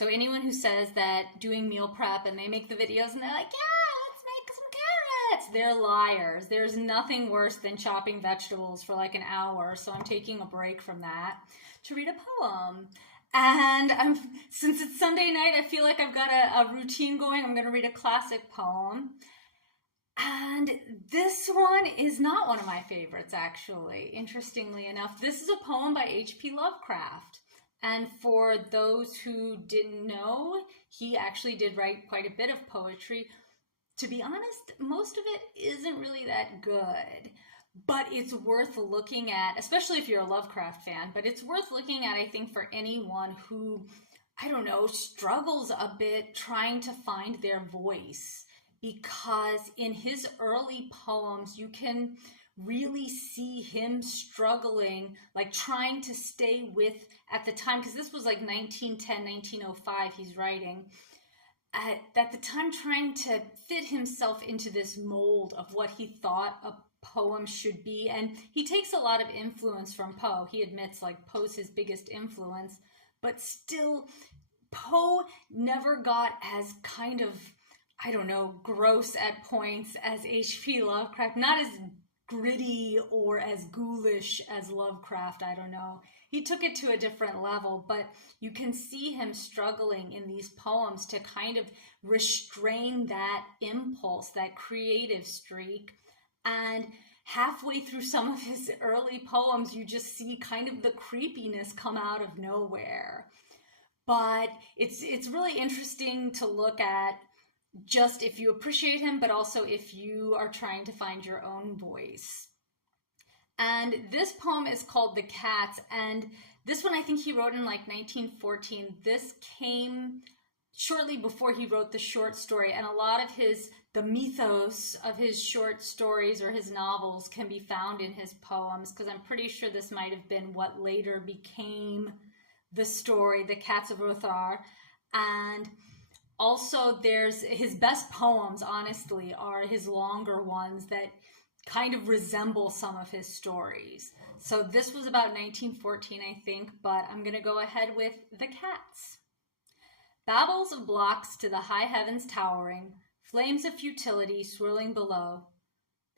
So anyone who says that doing meal prep and they make the videos and they're like, yeah, let's make some carrots, they're liars. There's nothing worse than chopping vegetables for like an hour. So I'm taking a break from that to read a poem. And since it's Sunday night, I feel like I've got a routine going. I'm going to read a classic poem. And this one is not one of my favorites, actually, interestingly enough. This is a poem by H.P. Lovecraft. And for those who didn't know, he actually did write quite a bit of poetry. To be honest, most of it isn't really that good, but it's worth looking at, especially if you're a Lovecraft fan, but it's worth looking at, I think, for anyone who, I don't know, struggles a bit trying to find their voice. Because in his early poems, you can really see him struggling, like trying to stay with, at the time, because this was like 1910, 1905 he's writing, at the time trying to fit himself into this mold of what he thought a poem should be. And he takes a lot of influence from Poe. He admits like Poe's his biggest influence, but still Poe never got as kind of, I don't know, gross at points as H.P. Lovecraft, not as gritty or as ghoulish as Lovecraft, I don't know. He took it to a different level, but you can see him struggling in these poems to kind of restrain that impulse, that creative streak. And halfway through some of his early poems, you just see kind of the creepiness come out of nowhere. But it's really interesting to look at, just if you appreciate him, but also if you are trying to find your own voice. And this poem is called The Cats, and this one I think he wrote in like 1914. This came shortly before he wrote the short story, and a lot of the mythos of his short stories or his novels can be found in his poems, because I'm pretty sure this might have been what later became the story, The Cats of Rothar. And also, there's his best poems, honestly, are his longer ones that kind of resemble some of his stories. So this was about 1914, I think, but I'm going to go ahead with The Cats. Babbles of blocks to the high heavens towering, flames of futility swirling below,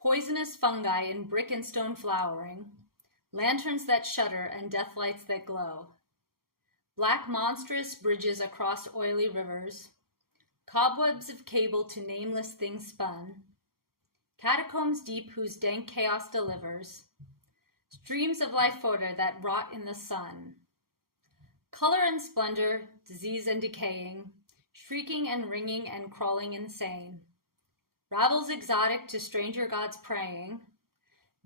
poisonous fungi in brick and stone flowering, lanterns that shudder and deathlights that glow, black monstrous bridges across oily rivers, cobwebs of cable to nameless things spun, catacombs deep whose dank chaos delivers, streams of life odor that rot in the sun, color and splendor, disease and decaying, shrieking and ringing and crawling insane, rabbles exotic to stranger gods praying,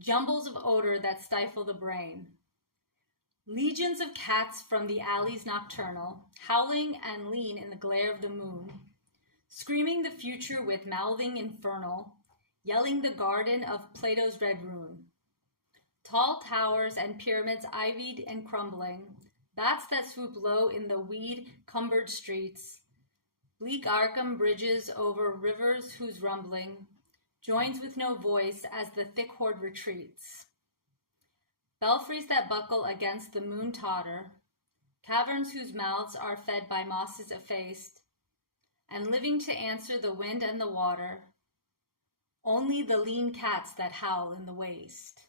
jumbles of odor that stifle the brain, legions of cats from the alleys nocturnal, howling and lean in the glare of the moon, screaming the future with mouthing infernal, yelling the garden of Plato's red rune. Tall towers and pyramids ivied and crumbling, bats that swoop low in the weed-cumbered streets, bleak Arkham bridges over rivers whose rumbling joins with no voice as the thick horde retreats. Belfries that buckle against the moon totter, caverns whose mouths are fed by mosses effaced, and living to answer the wind and the water, only the lean cats that howl in the waste.